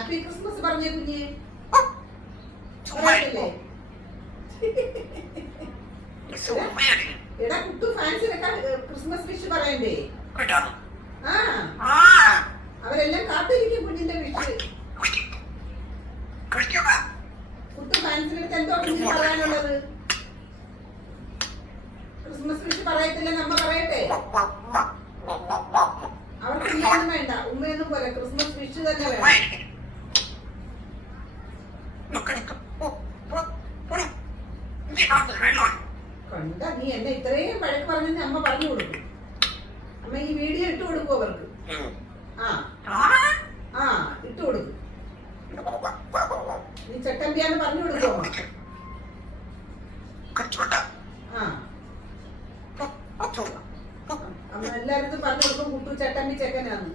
Happy Christmas പറഞ്ഞേ കുഞ്ഞ്. പറയത്തില്ലേ? എടാ കുട്ടു ഫാൻസിനൊക്കെ ക്രിസ്മസ് വിഷ് പറയണ്ടേ? ആ അവരെല്ലാം കാത്തിരിക്കും കുഞ്ഞിന്റെ വിഷ്. കുട്ടു ഫാൻസിനടുത്ത് എന്തോ കുഞ്ഞിന് പറയാനുള്ളത്? ക്രിസ്മസ് വിഷ് പറയത്തില്ല, നമ്മ പറയട്ടെ? അവർക്ക് ഉമ്മയൊന്നും വേണ്ട, ഉമ്മയൊന്നും പോലെ ക്രിസ്മസ് വിഷ് തന്നെ വേണം. കണ്ട നീ എന്നെ ഇത്രയും വഴക്ക് പറഞ്ഞെന്ന് അമ്മ പറഞ്ഞു കൊടുക്കും. അമ്മ ഈ വീഡിയോ ഇട്ട് കൊടുക്കും അവർക്ക്. ആ ആ ഇട്ട് കൊടുക്കും. നീ ചട്ടമ്പിയാന്ന് പറഞ്ഞു കൊടുക്കും അമ്മ. ആ അമ്മ എല്ലായിടത്തും പറഞ്ഞു കൊടുക്കും കുട്ടു ചട്ടമ്പി ചെക്കനാന്ന്.